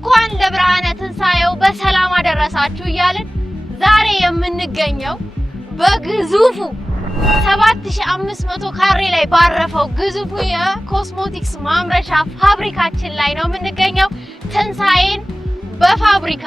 እንኳን ለብርሃነ ትንሣኤው በሰላም አደረሳችሁ እያልን ዛሬ የምንገኘው በግዙፉ 7500 ካሬ ላይ ባረፈው ግዙፉ የኮስሞቲክስ ማምረቻ ፋብሪካችን ላይ ነው የምንገኘው። ትንሣኤን በፋብሪካ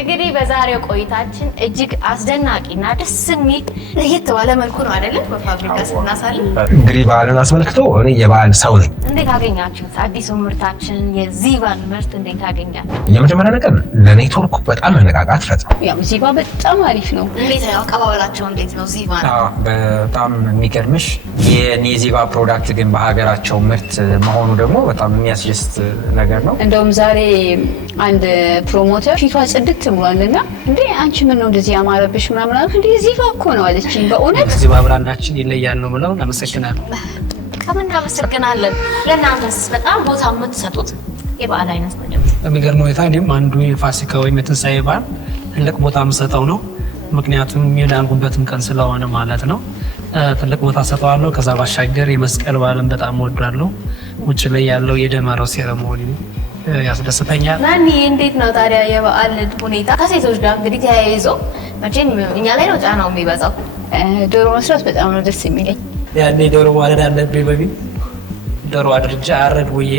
እንግዲህ በዛሬው ቆይታችን እጅግ አስደናቂና ደስ የሚል ለየት ባለ መልኩ ነው አይደል? በፋብሪካ ስናሳልፍ እንግዲህ በዓልን አስመልክቶ እኔ የበዓል ሰው ነኝ። እንዴት አገኛችሁት? አዲሱ ምርታችን የዚቫን ምርት እንዴት አገኛችሁት? የመጀመሪያ ነገር ለኔትወርኩ በጣም መነቃቃት ፈጥሯል። ያው ዚቫ በጣም አሪፍ ነው። እንዴት ነው አቀባበላቸው? እንዴት ነው ዚቫን? በጣም የሚገርምሽ የኔዚቫ ፕሮዳክት ግን በሀገራቸው ምርት መሆኑ ደግሞ በጣም የሚያስደስት ነገር ነው። እንደውም ዛሬ አንድ ፕሮሞተር ፊቷ ጽድት ብሏልና እንዴ አንቺ ምን ነው እንደዚህ ያማረብሽ ምናምን አለ። እንዴ ዚቫ እኮ ነው አለችኝ። በእውነት ዚቫ ብራንዳችን ይለያል ነው ብለው እናመሰግናለን። እናመሰግናለን። ለእናንተስ በጣም ቦታ የምትሰጡት የበዓል አይነት ነው? በሚገርም ሁኔታ እኔም አንዱ የፋሲካ ወይም የትንሣኤ በዓል ትልቅ ቦታ የምሰጠው ነው። ምክንያቱም የዳንጉበትም ቀን ስለሆነ ማለት ነው። ትልቅ ቦታ ሰጠዋለሁ። ከዛ ባሻገር የመስቀል በዓልን በጣም እወዳለሁ። ውጭ ላይ ያለው የደመራው ሴረሞኒ ያስደስተኛል። ናኒ እንዴት ነው ታዲያ የበዓል ሁኔታ ከሴቶች ጋር እንግዲህ ተያይዞ መቼም እኛ ላይ ነው ጫናው የሚበዛው? ዶሮ መስራት በጣም ነው ደስ የሚለኝ። ያኔ ዶሮ ማረድ አለብኝ። በፊት ዶሮ አድርጃ አረድ ውዬ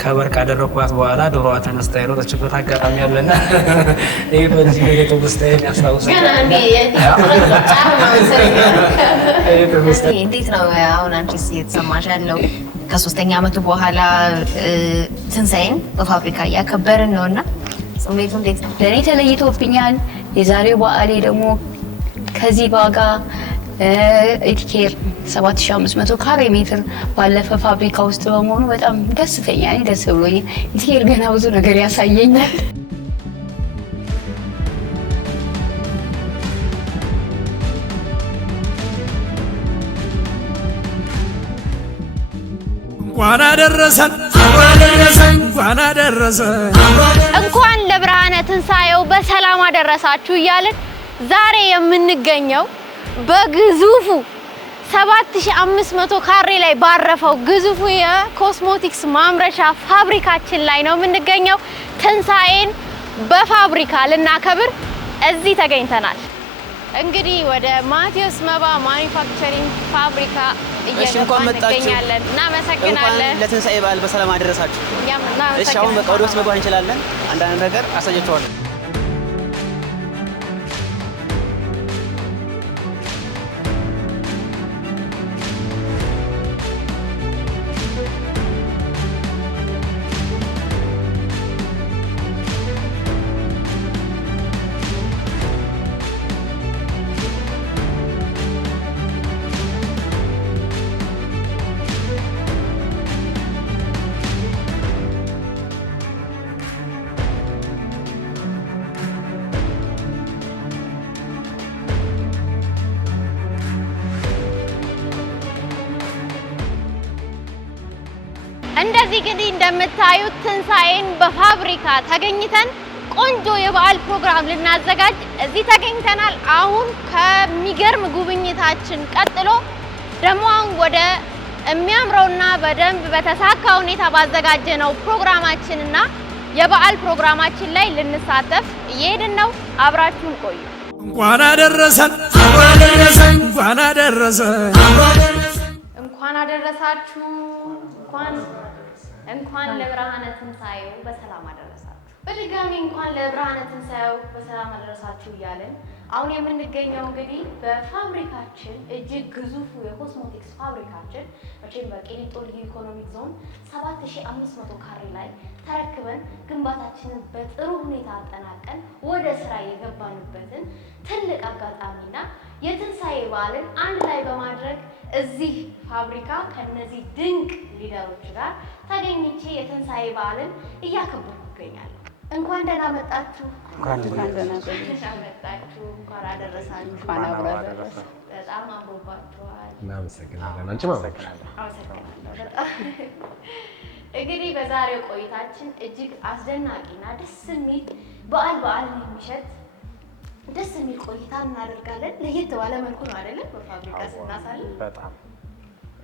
ከበር ካደረኳት በኋላ ዶሮዋ ተነስታ የሮጠችበት አጋጣሚ አለና ይሄ በዚህ ነገር ውስጥ ያስታውሳል። እንዴት ነው አሁን አንቺስ እየተሰማሽ ያለው? ከ3ኛ ዓመቱ በኋላ ትንሣኤን በፋብሪካ እያከበርን ነውና ስሜቱ እንዴት ነው? ለኔ ተለይቶብኛል። የዛሬው በዓሌ ደግሞ ከዚህ ባጋ ኢቲኬር 7500 ካሬ ሜትር ባለፈ ፋብሪካ ውስጥ በመሆኑ በጣም ደስተኛ ነኝ። ደስ ብሎኛል። ኢቲኬር ገና ብዙ ነገር ያሳየኛል። እንኳን አደረሰን እንኳን ለብርሃነ ትንሣኤው በሰላም አደረሳችሁ እያልን ዛሬ የምንገኘው በግዙፉ 7500 ካሬ ላይ ባረፈው ግዙፉ የኮስሞቲክስ ማምረቻ ፋብሪካችን ላይ ነው የምንገኘው። ትንሣኤን በፋብሪካ ልናከብር እዚህ ተገኝተናል። እንግዲህ ወደ ማቴዎስ መባ ማኒፋክቸሪንግ ፋብሪካ እየገባን እንገኛለን። እናመሰግናለን። እንኳን ለትንሣኤ በዓል በሰላም አደረሳችሁ። እሺ አሁን በቃ ወደ ውስጥ መግባት እንችላለን። አንዳንድ ነገር አሳያችኋለሁ። እንደዚህ እንግዲህ እንደምታዩት ትንሣኤን በፋብሪካ ተገኝተን ቆንጆ የበዓል ፕሮግራም ልናዘጋጅ እዚህ ተገኝተናል። አሁን ከሚገርም ጉብኝታችን ቀጥሎ ደግሞ ወደ የሚያምረውና በደንብ በተሳካ ሁኔታ ባዘጋጀነው ፕሮግራማችንና የበዓል ፕሮግራማችን ላይ ልንሳተፍ እየሄድን ነው። አብራችሁን ቆዩ። እንኳን አደረሰን እንኳን አደረሳችሁ። እንኳን ለብርሃነ ትንሣኤው በሰላም አደረሳችሁ። በድጋሚ እንኳን ለብርሃነ ትንሣኤው በሰላም አደረሳችሁ እያለን አሁን የምንገኘው እንግዲህ በፋብሪካችን እጅግ ግዙፉ የኮስሞቲክስ ፋብሪካችን መቼም በቂሊንጦ ልዩ ኢኮኖሚክ ዞን 7500 ካሬ ላይ ተረክበን ግንባታችንን በጥሩ ሁኔታ አጠናቀን ወደ ስራ የገባንበትን ትልቅ አጋጣሚና የትንሣኤ በዓልን አንድ ላይ በማድረግ እዚህ ፋብሪካ ከነዚህ ድንቅ ሊደሮች ጋር ተገኝቼ የትንሣኤ በዓልን እያከበርኩ እገኛለሁ። እንኳን ደህና መጣችሁ። እንኳን አደረሳችሁ። በጣም አምሮባችኋል። እናመሰግናለን። አንቺም አመሰግናለሁ። በጣም እንግዲህ በዛሬው ቆይታችን እጅግ አስደናቂና ደስ የሚል በዓልን የሚሸት ደስ የሚል ቆይታ እናደርጋለን። ለየት ባለ መልኩ ነው አይደል? በፋብሪካ ስናሳልፍ በጣም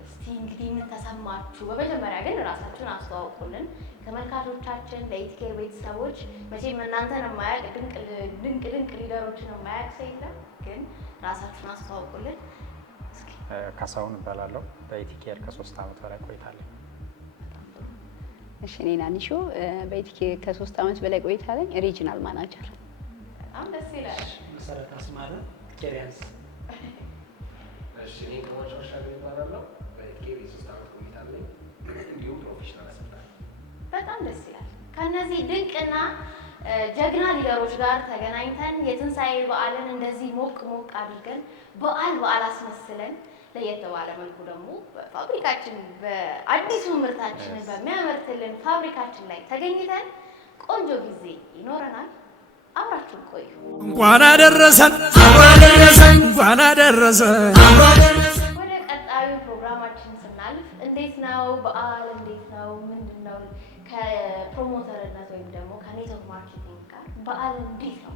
እስቲ እስቲ እንግዲህ ምን ተሰማችሁ? በመጀመሪያ ግን ራሳችሁን አስተዋውቁልን ተመልካቾቻችን፣ ለኢቲኬር ቤተሰቦች። መቼም እናንተን የማያውቅ ድንቅ ሊደሮችን የማያውቅ ሰው የለም። ግን ራሳችሁን አስተዋውቁልን እስኪ። ካሳሁን እባላለሁ። በኢቲኬር ከ3 ዓመት በላይ ቆይታለሁ። እሺ፣ እኔ ናኒሾ በኢቲኬር ከ3 ዓመት በላይ ቆይታለኝ። ሪጂናል ማናጀር። በጣም ደስ ይላል። መሰረት አስማረ ኬሪያንስ። እሺ፣ እኔ ከመጨረሻ ግን እባላለሁ። በኢቲኬር የ3 ዓመት ቆይታለኝ። እንዲሁም ፕሮፌሽናል አሰልጣኝ። በጣም ደስ ይላል። ከነዚህ ድንቅና ጀግና ሊደሮች ጋር ተገናኝተን የትንሣኤ በዓልን እንደዚህ ሞቅ አድርገን በዓል አስመስለን ለየት ባለ መልኩ ደግሞ በፋብሪካችን በአዲሱ ምርታችንን በሚያመርትልን ፋብሪካችን ላይ ተገኝተን ቆንጆ ጊዜ ይኖረናል። አብራችሁን ቆዩ። እንኳን አደረሰን እንኳን አደረሰን። ወደ ቀጣዩ ፕሮግራማችን ስናልፍ እንዴት ነው በዓል? እንዴት ነው? ምንድን ነው ከፕሮሞተርነት ወይም ደግሞ ከኔትወርክ ማርኬቲንግ ጋር በዓል እንዴት ነው?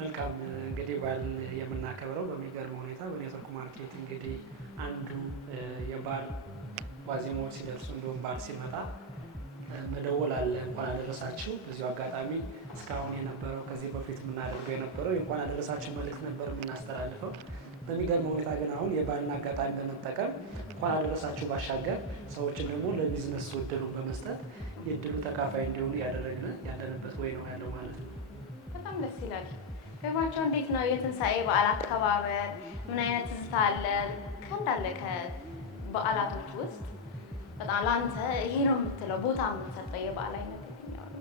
መልካም እንግዲህ በዓል የምናከብረው በሚገርም ሁኔታ በኔትወርክ ማርኬቲንግ እንግዲህ አንዱ የበዓል ዋዜማዎች ሲደርሱ እንዲሁም በዓል ሲመጣ መደወል አለ። እንኳን አደረሳችሁ። በዚሁ አጋጣሚ እስካሁን የነበረው ከዚህ በፊት የምናደርገው የነበረው እንኳን አደረሳችሁ መልዕክት ነበር የምናስተላልፈው። በሚገርም ሁኔታ ግን አሁን የበዓልን አጋጣሚ በመጠቀም እንኳን አደረሳችሁ ባሻገር ሰዎችን ደግሞ ለቢዝነስ እድሉን በመስጠት የእድሉ ተካፋይ እንዲሆኑ ያደረግን ያለንበት ወይ ነው ያለው ማለት ነው። በጣም ደስ ይላል። ገባቸው። እንዴት ነው የትንሣኤ በዓል አከባበር? ምን አይነት ትዝታ አለ? ከእንዳለ ከበዓላቶች ውስጥ በጣም ለአንተ ይሄ ነው የምትለው ቦታ የምትሰጠው የበዓል አይነት የትኛው ነው?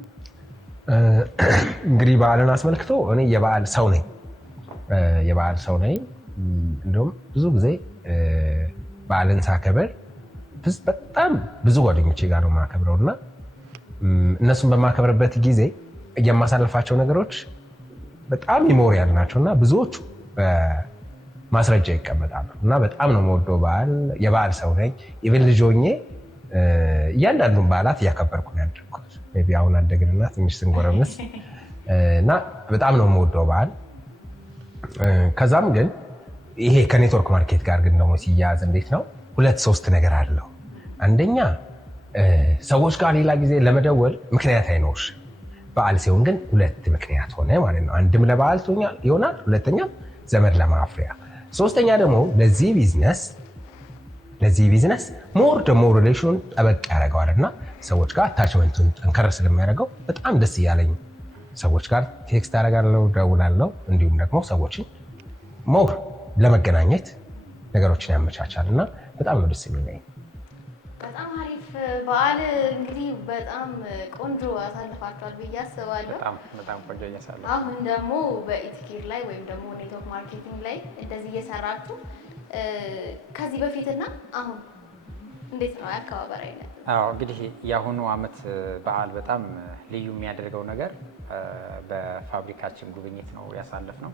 እንግዲህ በዓልን አስመልክቶ እኔ የበዓል ሰው ነኝ። እንደውም ብዙ ጊዜ በዓልን ሳከብር በጣም ብዙ ጓደኞቼ ጋር ነው የማከብረው እና እነሱን በማከብርበት ጊዜ የማሳልፋቸው ነገሮች በጣም ሚሞሪያል ናቸው እና ብዙዎቹ ማስረጃ ይቀመጣሉ እና በጣም ነው የምወደው በዓል። የበዓል ሰው ነኝ። ኢቭን ልጅ ሆኜ እያንዳንዱን በዓላት እያከበርኩ ነው ያደግኩት። ሜይ ቢ አሁን አደግንና ትንሽ ስንጎረምስ እና በጣም ነው የምወደው በዓል። ከዛም ግን ይሄ ከኔትወርክ ማርኬት ጋር ግን ደግሞ ሲያያዝ እንዴት ነው 2-3 ነገር አለው። አንደኛ ሰዎች ጋር ሌላ ጊዜ ለመደወል ምክንያት አይኖርሽ። በዓል ሲሆን ግን 2 ምክንያት ሆነ ማለት ነው። አንድም ለበዓል ይሆናል፣ ሁለተኛ ዘመድ ለማፍሪያ፣ ሶስተኛ ደግሞ ለዚህ ቢዝነስ ሞር ደግሞ ሪሌሽኑን ጠበቅ ያደርገዋል እና ሰዎች ጋር አታችመንቱን ጠንከር ስለሚያደርገው በጣም ደስ እያለኝ ሰዎች ጋር ቴክስት አደርጋለሁ፣ ደውላለሁ። እንዲሁም ደግሞ ሰዎችን ሞር ለመገናኘት ነገሮችን ያመቻቻል እና በጣም ነው ደስ የሚለኝ። በጣም አሪፍ በዓል እንግዲህ በጣም ቆንጆ አሳልፋችኋል ብዬ አስባለሁ። በጣም ቆንጆ እያሳለሁ። አሁን ደግሞ በኢቲኬር ላይ ወይም ደግሞ ኔትወርክ ማርኬቲንግ ላይ እንደዚህ እየሰራችሁ ከዚህ በፊትና አሁን እንዴት ነው የአከባበር አይነት? አዎ እንግዲህ የአሁኑ ዓመት በዓል በጣም ልዩ የሚያደርገው ነገር በፋብሪካችን ጉብኝት ነው ያሳለፍነው።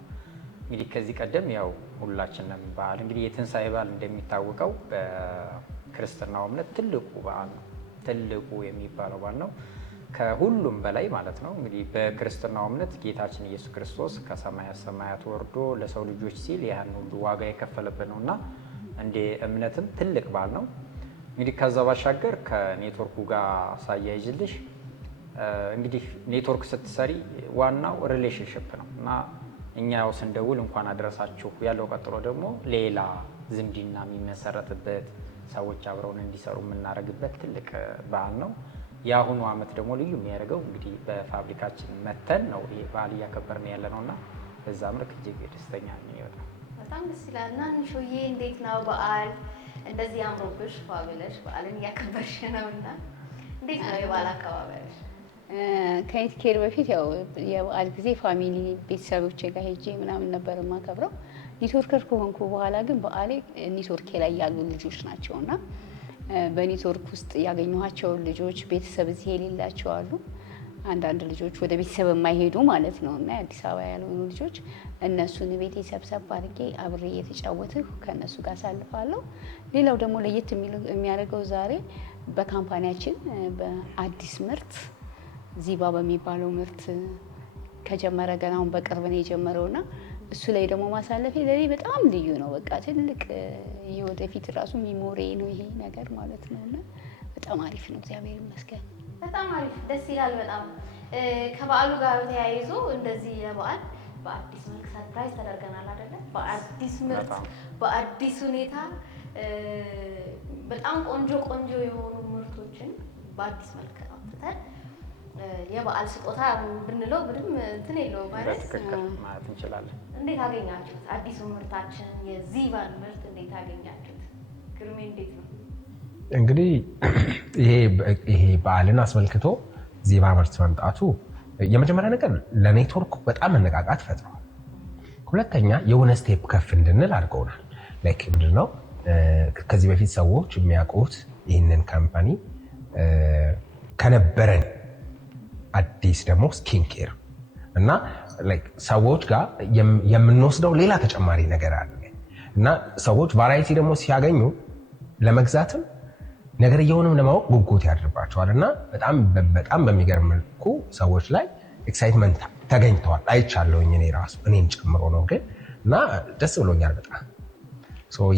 እንግዲህ ከዚህ ቀደም ያው ሁላችንም በዓል እንግዲህ የትንሣኤ በዓል እንደሚታወቀው በክርስትናው እምነት ትልቁ በዓል ነው። ትልቁ የሚባለው በዓል ነው ከሁሉም በላይ ማለት ነው። እንግዲህ በክርስትናው እምነት ጌታችን ኢየሱስ ክርስቶስ ከሰማያት ሰማያት ወርዶ ለሰው ልጆች ሲል ያን ሁሉ ዋጋ የከፈለበት ነውና እንደ እምነትም ትልቅ በዓል ነው። እንግዲህ ከዛ ባሻገር ከኔትወርኩ ጋር ሳያይዝልሽ እንግዲህ ኔትወርክ ስትሰሪ ዋናው ሪሌሽንሽፕ ነው እና እኛ ያው ስንደውል እንኳን አደረሳችሁ ያለው ቀጥሎ ደግሞ ሌላ ዝምድና የሚመሰረትበት ሰዎች አብረውን እንዲሰሩ የምናደርግበት ትልቅ በዓል ነው። የአሁኑ ዓመት ደግሞ ልዩ የሚያደርገው እንግዲህ በፋብሪካችን መተን ነው ይሄ በዓል እያከበርን ያለ ነውና በዛ መልክ እጅግ ደስተኛ ነኝ። በጣም ደስ ይላል። እና ንሾዬ እንዴት ነው በዓል እንደዚህ አምሮብሽ ፋብለሽ በዓልን እያከበርሽ ነውና እንዴት ነው የበዓል አከባበርሽ? ከኢቲኬር በፊት ያው የበዓል ጊዜ ፋሚሊ ቤተሰቦቼ ጋር ሄጄ ምናምን ነበር የማከብረው። ኔትወርከር ከሆንኩ በኋላ ግን በዓሌ ኔትወርኬ ላይ ያሉ ልጆች ናቸውና በኔትወርክ ውስጥ ያገኘኋቸውን ልጆች ቤተሰብ እዚህ የሌላቸው አሉ። አንዳንድ ልጆች ወደ ቤተሰብ የማይሄዱ ማለት ነው እና የአዲስ አበባ ያልሆኑ ልጆች እነሱን ቤቴ ሰብሰብ አድርጌ አብሬ እየተጫወትኩ ከእነሱ ጋር አሳልፋለሁ። ሌላው ደግሞ ለየት የሚያደርገው ዛሬ በካምፓኒያችን በአዲስ ምርት ዚባ በሚባለው ምርት ከጀመረ ገና አሁን በቅርብ ነው የጀመረውና እሱ ላይ ደግሞ ማሳለፌ ለኔ በጣም ልዩ ነው። በቃ ትልቅ የወደፊት ራሱ ሚሞሪ ነው ይሄ ነገር ማለት ነውና በጣም አሪፍ ነው። እግዚአብሔር ይመስገን። በጣም አሪፍ ደስ ይላል። በጣም ከበዓሉ ጋር ተያይዞ እንደዚህ የበዓል በአዲስ መልክ ሰርፕራይዝ ተደርገናል አይደለ? በአዲስ ምርት በአዲስ ሁኔታ በጣም ቆንጆ የሆኑ ምርቶችን በአዲስ መልክ አውጥተን የበዓል ስጦታ ብንለው ምንም እንትን የለውም ማለት ማለት እንችላለን። እንዴት አገኛችሁት? አዲሱ ምርታችን የዚቫን ምርት እንዴት አገኛችሁት? ግርሜ እንዴት ነው? እንግዲህ ይሄ በዓልን አስመልክቶ ዚቫ ምርት መምጣቱ የመጀመሪያ ነገር ለኔትወርኩ በጣም መነቃቃት ፈጥሯል። ሁለተኛ የሆነ ስቴፕ ከፍ እንድንል አድርገውናል። ላይክ ምንድነው ከዚህ በፊት ሰዎች የሚያውቁት ይህንን ካምፓኒ ከነበረን አዲስ ደግሞ ስኪን ኬር እና ሰዎች ጋር የምንወስደው ሌላ ተጨማሪ ነገር አለ እና ሰዎች ቫራይቲ ደግሞ ሲያገኙ ለመግዛትም ነገር እየሆነም ለማወቅ ጉጉት ያድርባቸዋል እና በጣም በሚገርም መልኩ ሰዎች ላይ ኤክሳይትመንት ተገኝተዋል። አይቻለሁኝ እኔ ራሱ እኔም ጨምሮ ነው ግን እና ደስ ብሎኛል በጣም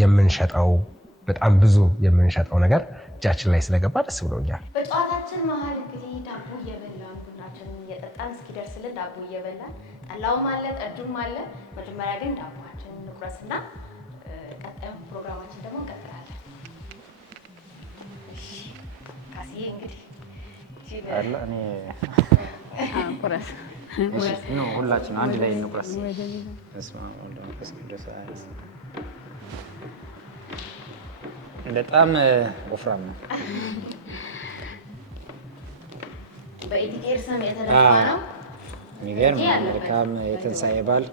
የምንሸጠው በጣም ብዙ የምንሸጠው ነገር እጃችን ላይ ስለገባ ደስ ብሎኛል። በጨዋታችን መሀል እንግዲህ ዳቦ እየበላን ቡናችንን እየጠጣን እስኪደርስልን ዳቦ እየበላን ጠላውም አለ ጠጁም አለ። መጀመሪያ ግን ዳቦአችንን እንቁረስና ቀጣዩ ፕሮግራማችን ደግሞ እንቀጥላለን። እሺ ካስዬ እንግዲህ አለ እኔ ቁረስ ነው ሁላችን አንድ ላይ እንቁረስ። እስማ ወንድ ቅዱስ በጣም ወፍራም ነው። በኢቲኬር ስም የተደፋ ነው። የሚገርም መልካም የትንሣኤ በዓል።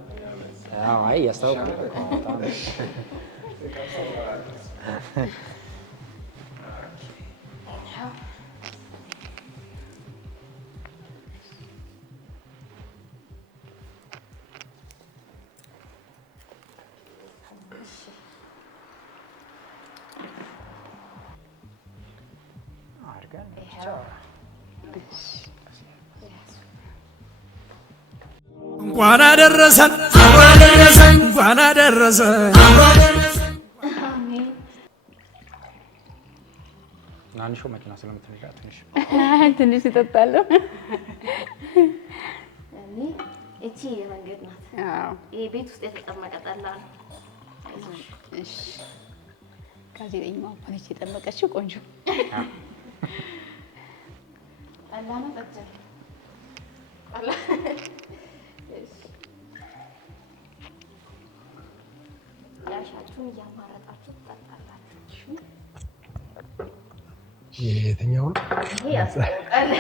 አዎ አይ ያስታውቃል። በጣም እንኳን አደረሰን እንኳን አደረሰን። ናንሾ መኪና ስለምትነዳ ትንሽ እጠጣለሁ። እቺ የመንገድ ናት። ይሄ ቤት ውስጥ የተጠመቀ ጠላ ነው። እሺ ጋዜጠኛዋ ሆነች የጠመቀችው ቆንጆ ጠላ ነው። ጠጅ ጠላ ያሻችሁን እያማረጣችሁ ትጠጣላችሁ። የትኛውን ይሄ ያስታውቃል።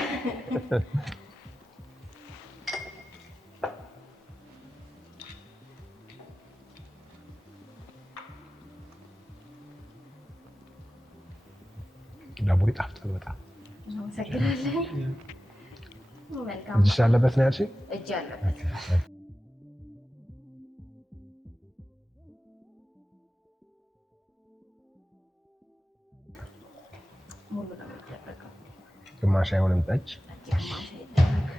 ዳቦ ይጣፍጣል በጣም። አመሰግናለሁ። መልካም እጅሽ ያለበት ነው ያልሽኝ? እጅ ያለበት ሙሉ ነው የሚደረገው። ግማሽ አይሆንም ጠጅ ግማሽ አይደረግ።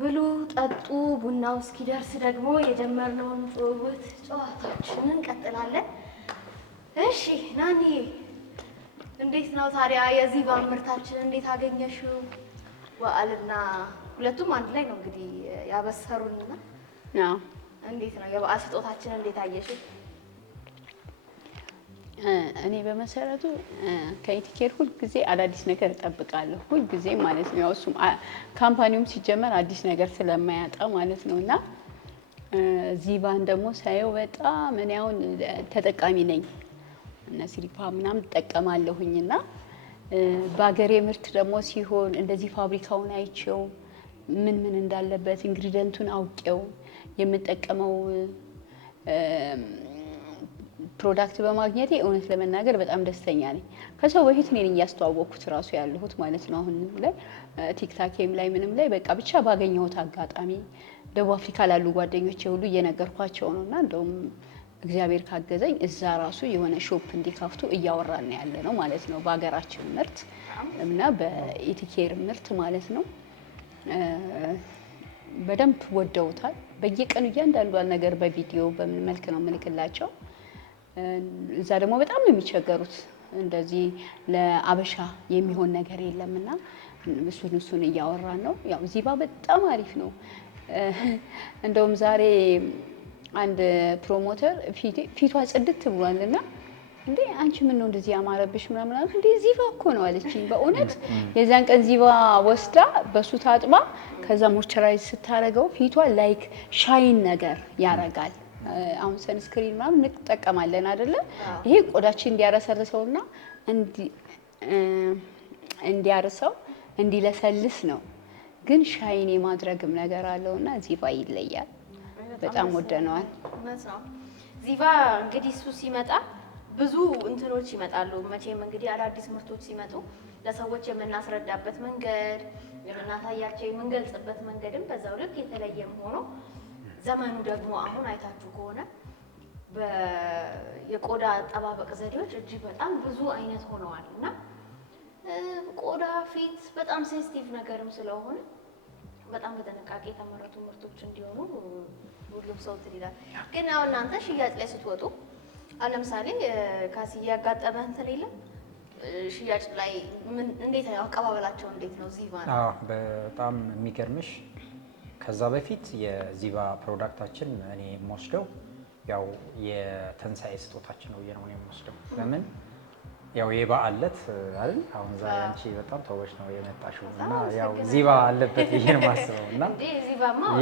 ብሉ ጠጡ። ቡናው እስኪደርስ ደግሞ የጀመርነውን ጭውውት ጨዋታችንን እንቀጥላለን። እሺ ናኒ እንዴት ነው ታዲያ የዚቫን ምርታችን እንዴት አገኘሽው? በዓልና ሁለቱም አንድ ላይ ነው እንግዲህ ያበሰሩንና እንዴት ነው የበዓል ስጦታችን እንዴት አየሽው? እኔ በመሰረቱ ከኢቲኬር ሁል ጊዜ አዳዲስ ነገር እጠብቃለሁ። ሁል ጊዜ ማለት ነው። ያው እሱም ካምፓኒውም ሲጀመር አዲስ ነገር ስለማያጣ ማለት ነውና ዚቫን ደግሞ ሳየው በጣም እኔ አሁን ተጠቃሚ ነኝ እና ሲሪፓ ምናምን ተጠቀማለሁኝና በአገሬ ምርት ደግሞ ሲሆን እንደዚህ ፋብሪካውን አይቼው ምን እንዳለበት ኢንግሪዲየንቱን አውቄው የምጠቀመው ፕሮዳክት በማግኘቴ እውነት ለመናገር በጣም ደስተኛ ነኝ። ከሰው በፊት እኔን እያስተዋወቅኩት ራሱ ያለሁት ማለት ነው። አሁን ላይ ቲክታክም ላይ ምንም ላይ በቃ ብቻ ባገኘሁት አጋጣሚ ደቡብ አፍሪካ ላሉ ጓደኞቼ ሁሉ እየነገርኳቸው ነውና እንደውም እግዚአብሔር ካገዘኝ እዛ ራሱ የሆነ ሾፕ እንዲከፍቱ እያወራን ያለ ነው ማለት ነው። በአገራችን ምርት እና በኢቲኬር ምርት ማለት ነው። በደንብ ወደውታል። በየቀኑ እያንዳንዷን ነገር በቪዲዮ በምን መልክ ነው የምልክላቸው። እዛ ደግሞ በጣም ነው የሚቸገሩት። እንደዚህ ለአበሻ የሚሆን ነገር የለምና እሱን እያወራን ነው። ያው ዚባ በጣም አሪፍ ነው። እንደውም ዛሬ አንድ ፕሮሞተር ፊቷ ጽድት ብሏልና እንዴ አንቺ ምን ነው እንደዚህ ያማረብሽ ምናምን አለ። እንዴ ዚባ እኮ ነው አለችኝ። በእውነት የዛን ቀን ዚባ ወስዳ በሱ ታጥባ ከዛ ሞይስቸራይዝ ስታረገው ፊቷ ላይክ ሻይን ነገር ያረጋል። አሁን ሰንስክሪን ምናምን እንጠቀማለን አይደለ? ይሄ ቆዳችን እንዲያረሰርሰውና እንዲያርሰው እንዲለሰልስ ነው። ግን ሻይን የማድረግም ነገር አለውና ዚባ ይለያል። በጣም ወደነዋል። ዚባ እንግዲህ እሱ ሲመጣ ብዙ እንትኖች ይመጣሉ። መቼም እንግዲህ አዳዲስ ምርቶች ሲመጡ ለሰዎች የምናስረዳበት መንገድ፣ የምናሳያቸው የምንገልጽበት መንገድም በዛው ልክ የተለየም ሆኖ ዘመኑ ደግሞ አሁን አይታችሁ ከሆነ የቆዳ አጠባበቅ ዘዴዎች እጅግ በጣም ብዙ አይነት ሆነዋል እና ቆዳ ፊት በጣም ሴንሲቲቭ ነገርም ስለሆነ በጣም በጥንቃቄ የተመረቱ ምርቶች እንዲሆኑ ሁሉም ሰው እንትን ይላል። ግን አሁን እናንተ ሽያጭ ላይ ስትወጡ ለምሳሌ ካሲ ያጋጠመህ እንትን የለም? ሽያጭ ላይ እንዴት ነው አቀባበላቸው? እንዴት ነው ዚባ ነው? በጣም የሚገርምሽ ከዛ በፊት የዚባ ፕሮዳክታችን እኔ የምወስደው ያው የትንሳኤ ስጦታችን ነው ነው የምወስደው። ለምን ያው የበዓል ዕለት አይደል? አሁን ዛሬ አንቺ በጣም ተወሽ ነው የመጣሽው እና ያው ዚባ አለበት ብዬ ነው የማስበው እና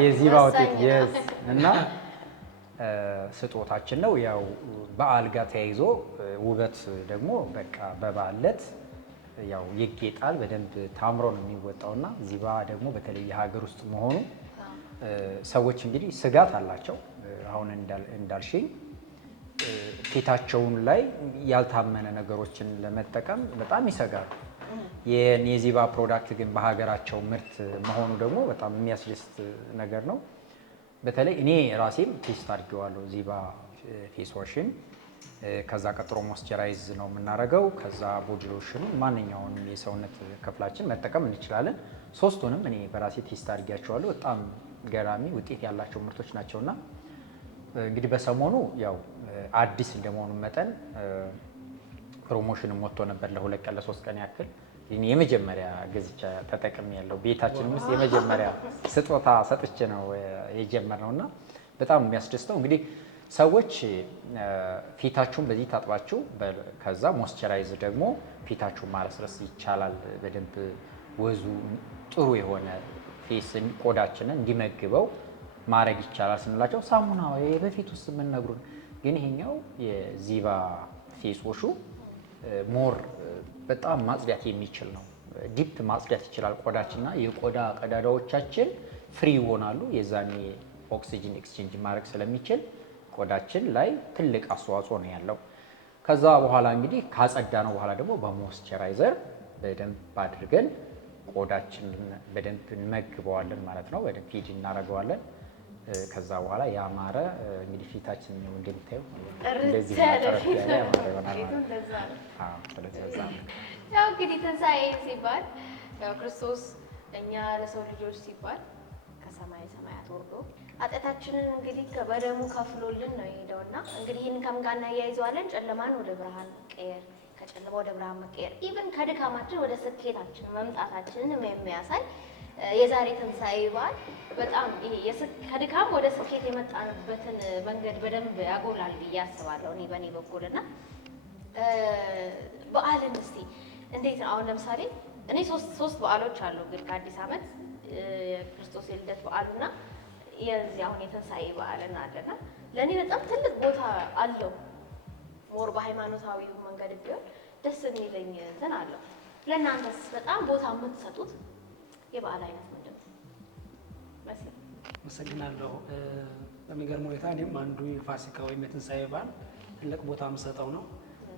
የዚባ ውጤት እና ስጦታችን ነው። ያው በዓል ጋር ተያይዞ ውበት ደግሞ በቃ በበዓል ዕለት ያው ይጌጣል፣ በደንብ ታምሮ ነው የሚወጣውና ዚባ ደግሞ በተለይ የሀገር ውስጥ መሆኑ ሰዎች እንግዲህ ስጋት አላቸው። አሁን እንዳልሽኝ ፊታቸውን ላይ ያልታመነ ነገሮችን ለመጠቀም በጣም ይሰጋሉ። የዚባ ፕሮዳክት ግን በሀገራቸው ምርት መሆኑ ደግሞ በጣም የሚያስደስት ነገር ነው። በተለይ እኔ ራሴም ቴስት አድርጌዋለሁ ዚባ ፌስ ዋሽን። ከዛ ቀጥሮ ሞይስቸራይዝ ነው የምናደርገው። ከዛ ቦዲ ሎሽን፣ ማንኛውንም የሰውነት ክፍላችን መጠቀም እንችላለን። ሶስቱንም እኔ በራሴ ቴስት አድርጌያቸዋለሁ። በጣም ገራሚ ውጤት ያላቸው ምርቶች ናቸውና እንግዲህ በሰሞኑ ያው አዲስ እንደመሆኑ መጠን ፕሮሞሽንም ወጥቶ ነበር ለ2 ቀን ለ3 ቀን ያክል። የመጀመሪያ ገዝቻ ተጠቅሜ ያለው ቤታችን ውስጥ የመጀመሪያ ስጦታ ሰጥቼ ነው የጀመርነውና በጣም የሚያስደስተው እንግዲህ ሰዎች ፊታችሁን በዚህ ታጥባችሁ ከዛ ሞይስቸራይዝ ደግሞ ፊታችሁን ማረስረስ ይቻላል። በደንብ ወዙ ጥሩ የሆነ ፌስን ቆዳችንን እንዲመግበው ማድረግ ይቻላል ስንላቸው ሳሙና በፊት ውስጥ የምንነግሩን ግን ይሄኛው የዚባ ፌስ ዋሹ ሞር በጣም ማጽዳት የሚችል ነው። ዲፕ ማጽዳት ይችላል ቆዳችንና የቆዳ ቀዳዳዎቻችን ፍሪ ይሆናሉ። የዛኔ ኦክሲጅን ኤክስቼንጅ ማድረግ ስለሚችል ቆዳችን ላይ ትልቅ አስተዋጽኦ ነው ያለው። ከዛ በኋላ እንግዲህ ካጸዳ ነው በኋላ ደግሞ በሞይስቸራይዘር በደንብ አድርገን ቆዳችንን በደንብ እንመግበዋለን ማለት ነው። በደንብ ፊድ እናደርገዋለን። ከዛ በኋላ ያማረ እንግዲህ ፊታችን ነው እንደምታዩ እንደዚህ ማጠረፍ ያለ ያማረ ይሆናል ማለት ነው። ያው እንግዲህ ትንሣኤ ሲባል ያው ክርስቶስ እኛ ለሰው ልጆች ሲባል ከሰማይ ሰማያት ወርዶ ኃጢአታችንን እንግዲህ በደሙ ከፍሎልን ነው የሄደውና እንግዲህ ይህን ከምን ጋር እናያይዘዋለን? ጨለማን ወደ ብርሃን መቀየር፣ ከጨለማ ወደ ብርሃን መቀየር፣ ኢቭን ከድካማችን ወደ ስኬታችን መምጣታችንን የሚያሳይ የዛሬ ትንሣኤ በዓል በጣም ከድካም ወደ ስኬት የመጣንበትን መንገድ በደንብ ያጎላል ብዬ አስባለሁ እኔ በእኔ በኩልና በዓልን እስቲ እንዴት ነው? አሁን ለምሳሌ እኔ ሶስት በዓሎች አሉ ግን ከአዲስ ዓመት የክርስቶስ የልደት በዓሉና የዚህ አሁን የትንሣኤ በዓልን አለና ለእኔ በጣም ትልቅ ቦታ አለው። ሞር በሃይማኖታዊው መንገድ ቢሆን ደስ የሚለኝ እንትን አለው። ለእናንተስ በጣም ቦታ የምትሰጡት የበዓል አይነት ምንድን ነው? አመሰግናለሁ። በሚገርም ሁኔታ እኔም አንዱ የፋሲካ ወይም የትንሣኤ በዓል ትልቅ ቦታ የምሰጠው ነው።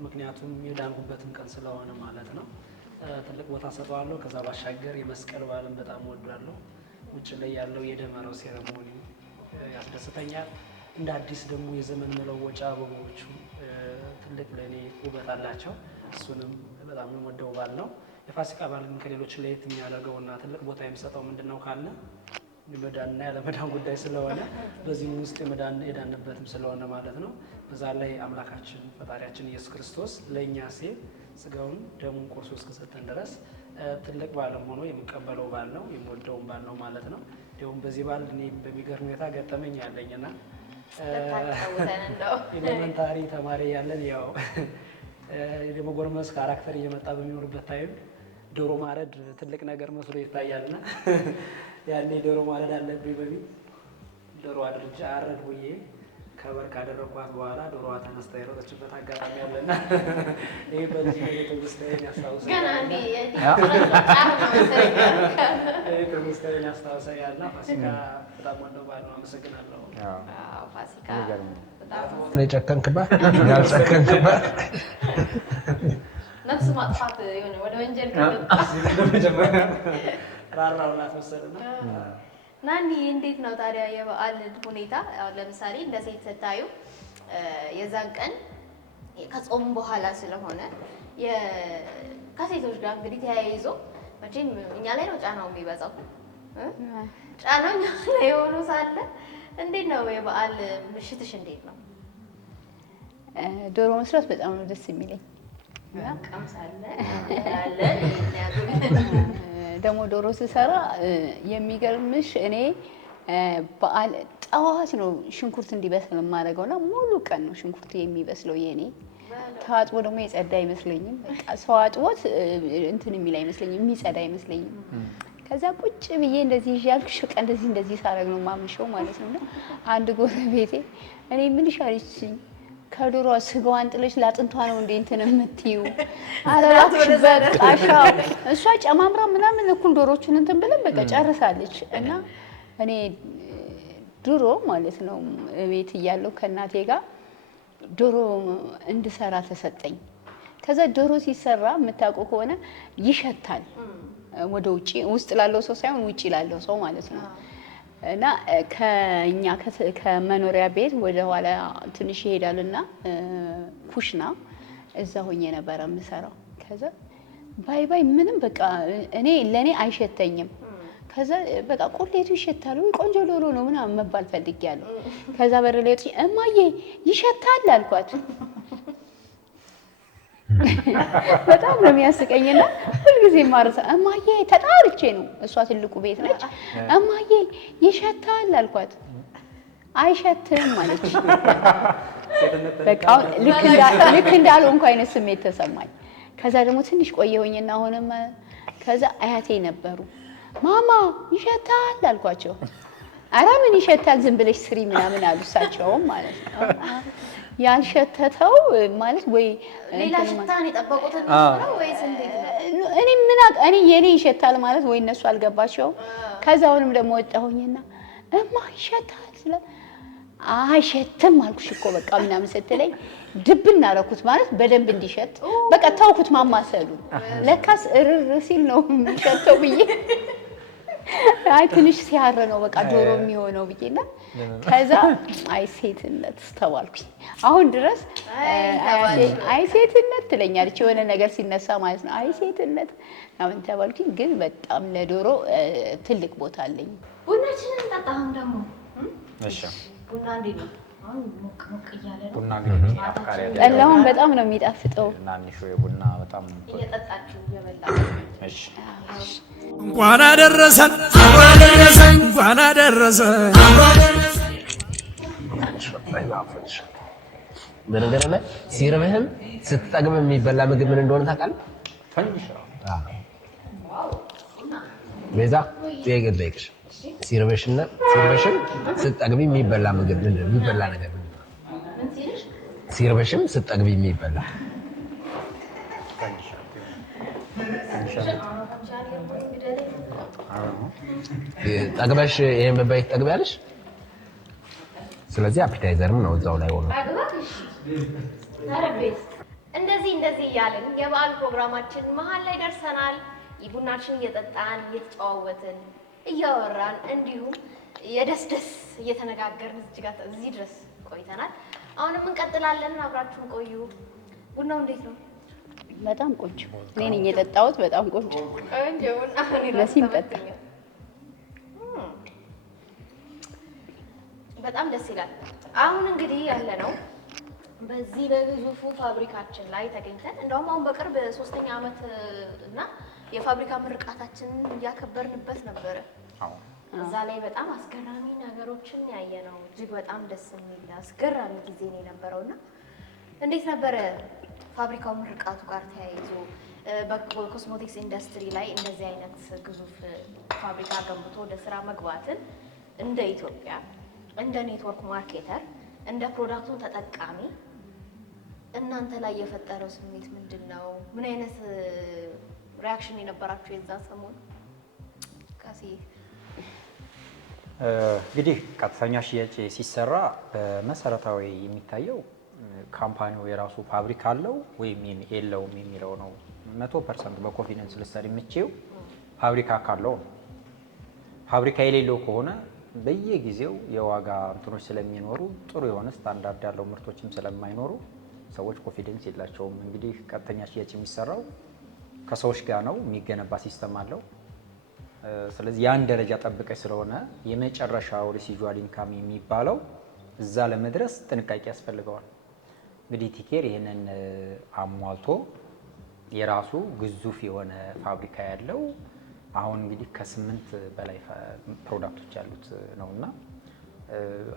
ምክንያቱም የዳንኩበትን ቀን ስለሆነ ማለት ነው። ትልቅ ቦታ ሰጠዋለሁ። ከዛ ባሻገር የመስቀል በዓልን በጣም እወዳለሁ። ውጭ ላይ ያለው የደመራው ሴረሞኒ ያስደስተኛል። እንደ አዲስ ደግሞ የዘመን መለወጫ አበቦቹ ትልቅ ለእኔ ውበት አላቸው። እሱንም በጣም የምወደው በዓል ነው። የፋሲካ በዓል ግን ከሌሎች ለየት የሚያደርገውና ትልቅ ቦታ የሚሰጠው ምንድነው ካለ የመዳንና ያለመዳን ጉዳይ ስለሆነ በዚህም ውስጥ የዳንበትም ስለሆነ ማለት ነው። በዛ ላይ አምላካችን ፈጣሪያችን ኢየሱስ ክርስቶስ ለእኛ ሲል ስጋውን ደሙን ቆርሶ እስከሰጠን ድረስ ትልቅ በዓልም ሆኖ የሚቀበለው በዓል ነው፣ የሚወደውን በዓል ነው ማለት ነው። እንዲሁም በዚህ በዓል እኔ በሚገርም ሁኔታ ገጠመኝ ያለኝና ኤሌመንታሪ ተማሪ ያለን ያው ደግሞ ጎርመስ ካራክተር እየመጣ በሚኖርበት ታይም ዶሮ ማረድ ትልቅ ነገር መስሎ ይታያልና ያኔ ዶሮ ማረድ አለብኝ በሚል ዶሮ አረድ ብዬ ከበር ካደረኳት በኋላ ዶሮዋ ተነስታ የሮጠችበት አጋጣሚ አለና ይህ በዚህ ትውስታዬን ያስታውሰኛልና ፋሲካ በጣም ወደው በዓል ነው። አመሰግናለሁ። ፋሲካ የጨከንክባት ያልጨከንክባት ነፍስ ማጥፋት የሆነ ወደ ወንጀል ራራውላት መሰልና ናኒ እንዴት ነው ታዲያ የበዓል ሁኔታ? ለምሳሌ እንደ ሴት ስታዩ የዛን ቀን ከጾም በኋላ ስለሆነ ከሴቶች ጋር እንግዲህ ተያይዞ መቼም እኛ ላይ ነው ጫናው የሚበዛው። ጫናው እኛ ላይ የሆኑ ሳለ እንዴት ነው የበዓል ምሽትሽ? እንዴት ነው? ዶሮ መስራት በጣም ነው ደስ የሚለኝ። ደግሞ ዶሮ ስሰራ የሚገርምሽ እኔ በዓል ጠዋት ነው ሽንኩርት እንዲበስል የማደርገውና ሙሉ ቀን ነው ሽንኩርት የሚበስለው የኔ። ታጥቦ ደግሞ የጸዳ አይመስለኝም። በቃ ሰው አጥቦት እንትን የሚል አይመስለኝም፣ የሚጸዳ አይመስለኝም። ከዛ ቁጭ ብዬ እንደዚህ ይያልኩ ሽቀ እንደዚህ ሳረግ ነው ማምሸው ማለት ነውና አንድ ጎረቤቴ እኔ ምን ይሻልሽኝ ከዶሮ ስጋዋን ጥለሽ ላጥንቷ ነው እንዴ እንትን የምትይው? አላላክሽ በቃሻ እሷ ጨማምራ ምናምን እኩል ዶሮቹን እንትን ብለን በቃ ጨርሳለች። እና እኔ ድሮ ማለት ነው ቤት እያለሁ ከእናቴ ጋር ዶሮ እንድሰራ ተሰጠኝ። ከዛ ዶሮ ሲሰራ የምታውቁ ከሆነ ይሸታል፣ ወደ ውስጥ ላለው ሰው ሳይሆን ውጪ ላለው ሰው ማለት ነው። እና ከኛ ከመኖሪያ ቤት ወደ ኋላ ትንሽ ይሄዳልና ኩሽና እዛ ሆኜ ነበር የምሰራው። ከዛ ባይ ምንም በቃ ለኔ አይሸተኝም። ከዛ በቃ ቁሌቱ ይሸታል ወይ ቆንጆ ዶሮ ነው ምናምን መባል ፈልጊያለሁ። ከዛ በር ላይ ወጥቼ እማዬ ይሸታል አልኳት። በጣም ነው የሚያስቀኝና ሁልጊዜ ማርሳ እማዬ ተጣርቼ ነው እሷ ትልቁ ቤት ነች። እማዬ ይሸታል አልኳት። አይሸትም ማለች። በቃ ልክ እንዳልሆንኩ አይነት ስሜት ተሰማኝ። ከዛ ደግሞ ትንሽ ቆየሁኝና አሁንም ከዛ አያቴ ነበሩ። ማማ ይሸታል አልኳቸው። ኧረ ምን ይሸታል ዝም ብለሽ ስሪ ምናምን አሉ እሳቸውም ማለት ነው። ያልሸተተው ማለት ወይ ሌላ ሽታን የጠበቁት ነው ወይስ እንዴት ነው? እኔ የኔ ይሸታል ማለት ወይ እነሱ አልገባቸውም። ከዛውንም ደግሞ ወጣሁኝና እማ ይሸታል ስለ አይሸትም አልኩሽ እኮ በቃ ምናምን ስትለኝ ድብና አደረኩት ማለት በደንብ እንዲሸት በቃ ተውኩት ማማሰሉ። ለካስ እርር ሲል ነው የሚሸተው ብዬ አይ ትንሽ ሲያረ ነው በቃ ዶሮ የሚሆነው ብዬና ከዛ አይ ሴትነት ተባልኩኝ። አሁን ድረስ አይ ሴትነት ትለኛለች የሆነ ነገር ሲነሳ ማለት ነው። አይ ሴትነት አሁን ተባልኩኝ። ግን በጣም ለዶሮ ትልቅ ቦታ አለኝ። ቡናችንን እንጠጣም ደግሞ እሺ ቡና እንዴት ነው? አሁን ሞቅ እያለ ነው። ቡና እንግዲህ አፍቃሪ አይደለም። ጠላውን በጣም ነው የሚጣፍጠው። ናንሹ የቡና በጣም እየጠጣችሁ እየበላችሁ እሺ እንኳን አደረሰን እንኳን አደረሰን። በነገር ላይ ሲርብህም ስትጠግብ የሚበላ ምግብ ምን እንደሆነ ታውቃለህ? ፈንዲሻ ቤዛ ጠይቅሽ ሲርብሽም ስትጠግቢ የሚበላ ምግብ ምንድን ነው? የሚበላ ነገር ምንድን ነው? ሲርብሽም ስትጠግቢ የሚበላ ጠግበሽ ይሄን በባይ ትጠግቢያለሽ። ስለዚህ አፒታይዘርም ነው እዛው ላይ ሆኖ እንደዚህ እያልን የበዓል ፕሮግራማችን መሀል ላይ ደርሰናል። ቡናችን እየጠጣን እየተጨዋወትን እያወራን እንዲሁም የደስደስ እየተነጋገርን እዚህ ድረስ ቆይተናል። አሁንም እንቀጥላለን። አብራችሁን ቆዩ። ቡናው እንዴት ነው? በጣም ቆንጆ እኔ ነኝ የጠጣሁት። በጣም ቆንጆ ለሲም ጠጣ። በጣም ደስ ይላል። አሁን እንግዲህ ያለ ነው በዚህ በግዙፉ ፋብሪካችን ላይ ተገኝተን እንደውም አሁን በቅርብ 3ኛ ዓመት እና የፋብሪካ ምርቃታችንን እያከበርንበት ነበረ። እዛ ላይ በጣም አስገራሚ ነገሮችን ያየ ነው። እጅግ በጣም ደስ የሚል አስገራሚ ጊዜ ነው የነበረውና እንዴት ነበረ ፋብሪካው ምርቃቱ ጋር ተያይዞ በኮስሞቲክስ ኢንዱስትሪ ላይ እንደዚህ አይነት ግዙፍ ፋብሪካ ገንብቶ ወደ ስራ መግባትን እንደ ኢትዮጵያ እንደ ኔትወርክ ማርኬተር እንደ ፕሮዳክቱ ተጠቃሚ እናንተ ላይ የፈጠረው ስሜት ምንድን ነው? ምን አይነት ሪያክሽን የነበራችሁ የዛ ሰሞን? ካሲ እንግዲህ ቀጥተኛ ሽያጭ ሲሰራ በመሰረታዊ የሚታየው ካምፓኒው የራሱ ፋብሪካ አለው ወይም የለውም የሚለው ነው። 100% በኮንፊደንስ ልትሰሪ የምትችይው ፋብሪካ ካለው ነው። ፋብሪካ የሌለው ከሆነ በየጊዜው የዋጋ እንትኖች ስለሚኖሩ ጥሩ የሆነ ስታንዳርድ ያለው ምርቶችም ስለማይኖሩ ሰዎች ኮንፊደንስ የላቸውም። እንግዲህ ቀጥተኛ ሽያጭ የሚሰራው ከሰዎች ጋር ነው፣ የሚገነባ ሲስተም አለው። ስለዚህ ያን ደረጃ ጠብቀሽ ስለሆነ የመጨረሻው ሪሲጁዋል ኢንካም የሚባለው እዛ ለመድረስ ጥንቃቄ ያስፈልገዋል። እንግዲህ ኢቲኬር ይህንን አሟልቶ የራሱ ግዙፍ የሆነ ፋብሪካ ያለው አሁን እንግዲህ ከ8 በላይ ፕሮዳክቶች ያሉት ነውና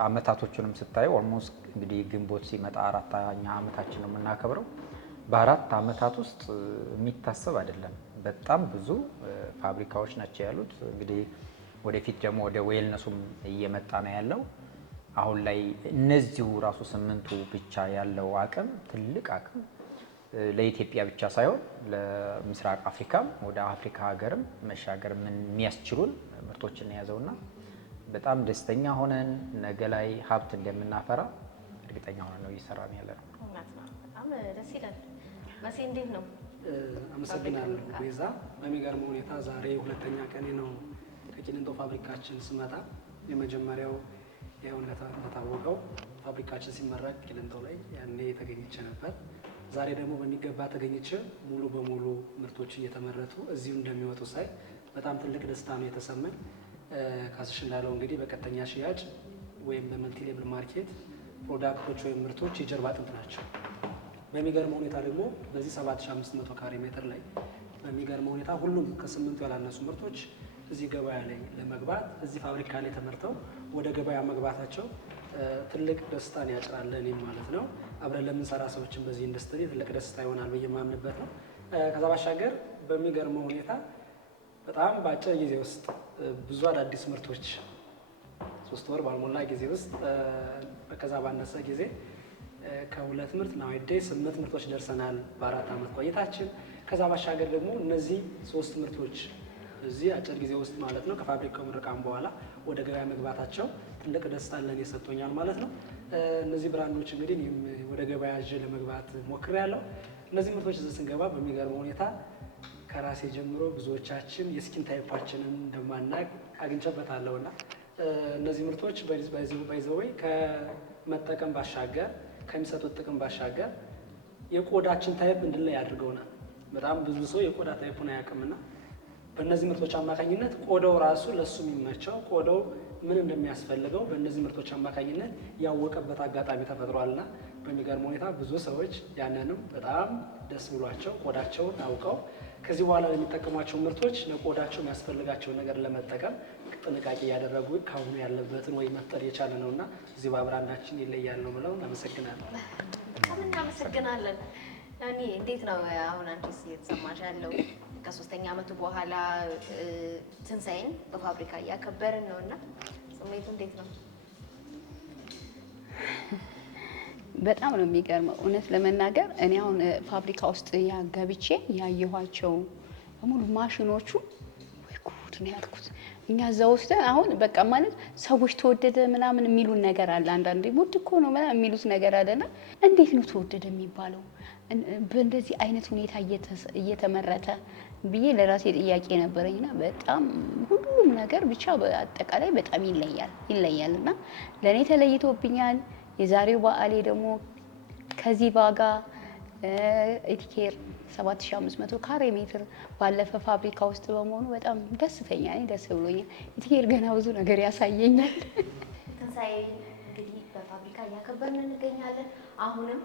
አመታቶቹንም ስታይ ኦልሞስት እንግዲህ ግንቦት ሲመጣ 4ኛ አመታችን ነው የምናከብረው። በ4 አመታት ውስጥ የሚታሰብ አይደለም። በጣም ብዙ ፋብሪካዎች ናቸው ያሉት። እንግዲህ ወደፊት ደግሞ ወደ ዌልነሱም እየመጣ ነው ያለው። አሁን ላይ እነዚሁ ራሱ 8ቱ ብቻ ያለው አቅም ትልቅ አቅም ለኢትዮጵያ ብቻ ሳይሆን ለምስራቅ አፍሪካም ወደ አፍሪካ ሀገርም መሻገር የሚያስችሉን ምርቶችን የያዘውና በጣም ደስተኛ ሆነን ነገ ላይ ሀብት እንደምናፈራ እርግጠኛ ሆነን ነው እየሰራን ያለ ነው። በጣም ደስ ይላል። መሲ እንዴት ነው? አመሰግናለሁ ቤዛ። በሚገርም ሁኔታ ዛሬ 2ኛ ቀኔ ነው ከቂሊንጦ ፋብሪካችን ስመጣ። የመጀመሪያው ያው እንደታወቀው ፋብሪካችን ሲመረቅ ቂሊንጦ ላይ ያኔ ተገኝቼ ነበር። ዛሬ ደግሞ በሚገባ ተገኝቼ ሙሉ በሙሉ ምርቶች እየተመረቱ እዚሁ እንደሚወጡ ሳይ በጣም ትልቅ ደስታ ነው የተሰማኝ። ካስሽ እንዳለው እንግዲህ በቀጥተኛ ሽያጭ ወይም በመልቲ ሌብል ማርኬት ፕሮዳክቶች ወይም ምርቶች የጀርባ አጥንት ናቸው። በሚገርም ሁኔታ ደግሞ በዚህ 7500 ካሬ ሜትር ላይ በሚገርም ሁኔታ ሁሉም ከ8 ያላነሱ ምርቶች እዚህ ገበያ ላይ ለመግባት እዚህ ፋብሪካ ላይ ተመርተው ወደ ገበያ መግባታቸው ትልቅ ደስታን ያጭራል እኔም ማለት ነው። አብረን ለምንሰራ ሰዎችን በዚህ ኢንዱስትሪ ትልቅ ደስታ ይሆናል ብዬ የማምንበት ነው። ከዛ ባሻገር በሚገርም ሁኔታ በጣም በአጭር ጊዜ ውስጥ ብዙ አዳዲስ ምርቶች 3 ወር ባልሞላ ጊዜ ውስጥ ከዛ ባነሰ ጊዜ ከ2 ምርት ናዊዴ 8 ምርቶች ደርሰናል በ4 ዓመት ቆይታችን። ከዛ ባሻገር ደግሞ እነዚህ 3 ምርቶች እዚህ አጭር ጊዜ ውስጥ ማለት ነው ከፋብሪካው ምርቃም በኋላ ወደ ገበያ መግባታቸው ትልቅ ደስታ ለኔ ሰጥቶኛል ማለት ነው። እነዚህ ብራንዶች እንግዲህ እኔም ወደ ገበያ ይዤ ለመግባት ሞክሬያለሁ። እነዚህ ምርቶች እዚህ ስንገባ በሚገርም ሁኔታ ከራሴ ጀምሮ ብዙዎቻችን የስኪን ታይፓችንን እንደማናቅ አግኝቼበታለሁና እነዚህ ምርቶች ባይዘወይ ከመጠቀም ባሻገር ከሚሰጡት ጥቅም ባሻገር የቆዳችን ታይፕ እንድንለይ አድርገውናል። በጣም ብዙ ሰው የቆዳ ታይፑን አያውቅምና በእነዚህ ምርቶች አማካኝነት ቆዳው ራሱ ለሱ የሚመቸው ቆዳው ምን እንደሚያስፈልገው በእነዚህ ምርቶች አማካኝነት ያወቀበት አጋጣሚ ተፈጥሯልና በሚገርም ሁኔታ ብዙ ሰዎች ያንንም በጣም ደስ ብሏቸው ቆዳቸውን አውቀው ከዚህ በኋላ የሚጠቀሟቸው ምርቶች ለቆዳቸው የሚያስፈልጋቸውን ነገር ለመጠቀም ጥንቃቄ እያደረጉ ካሁኑ ያለበትን ወይ መፍጠር የቻለ ነውና እዚህ በብራንዳችን ይለያል ነው ብለው እናመሰግናለን። እናመሰግናለን። ያኔ እንዴት ነው አሁን አንቺስ እየተሰማሽ ያለው? ከ3ኛ ዓመቱ በኋላ ትንሳኤን በፋብሪካ እያከበርን ነውና ስሜቱ እንዴት ነው? በጣም ነው የሚገርመው። እውነት ለመናገር እኔ አሁን ፋብሪካ ውስጥ ገብቼ ያየኋቸው በሙሉ ማሽኖቹ ወይ ጉድ ነው ያልኩት። እኛ እዛ ወስደን አሁን በቃ ማለት ሰዎች ተወደደ ምናምን የሚሉን ነገር አለ። አንዳንዴ ውድ እኮ ነው ምናምን የሚሉት ነገር አለና እንዴት ነው ተወደደ የሚባለው በእንደዚህ አይነት ሁኔታ እየተመረተ ብዬ ለራሴ ጥያቄ ነበረኝና በጣም ሁሉም ነገር ብቻ በአጠቃላይ በጣም ይለያልና ለእኔ ተለይቶብኛል። የዛሬው በዓሌ ደግሞ ከዚህ ባጋ ኢቲኬር 7500 ካሬ ሜትር ባለፈ ፋብሪካ ውስጥ በመሆኑ በጣም ደስተኛ ነኝ። ደስ ብሎኛል። ኢቲኬር ገና ብዙ ነገር ያሳየኛል። ትንሳኤ እንግዲህ በፋብሪካ እያከበርን እንገኛለን። አሁንም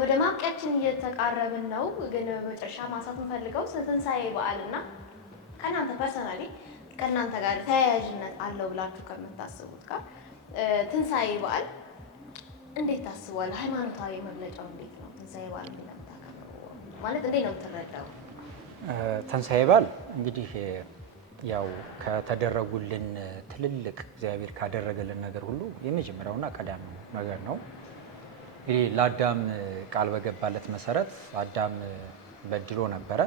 ወደ ማብቂያችን እየተቃረብን ነው። ግን በመጨረሻ ማንሳት እንፈልገው ትንሳኤ በዓልና ከእናንተ ፐርሰናሊ ከእናንተ ጋር ተያያዥነት አለው ብላችሁ ከምታስቡት ጋር ትንሳኤ በዓል እንዴት ታስቧል? ሃይማኖታዊ መግለጫው እንዴት ነው? ትንሳኤ በዓል ማለት እንዴት ነው የምትረዳው? ትንሳኤ በዓል እንግዲህ ያው ከተደረጉልን ትልልቅ እግዚአብሔር ካደረገልን ነገር ሁሉ የመጀመሪያውና ቀዳሚው ነገር ነው። እንግዲህ ለአዳም ቃል በገባለት መሰረት አዳም በድሎ ነበረ።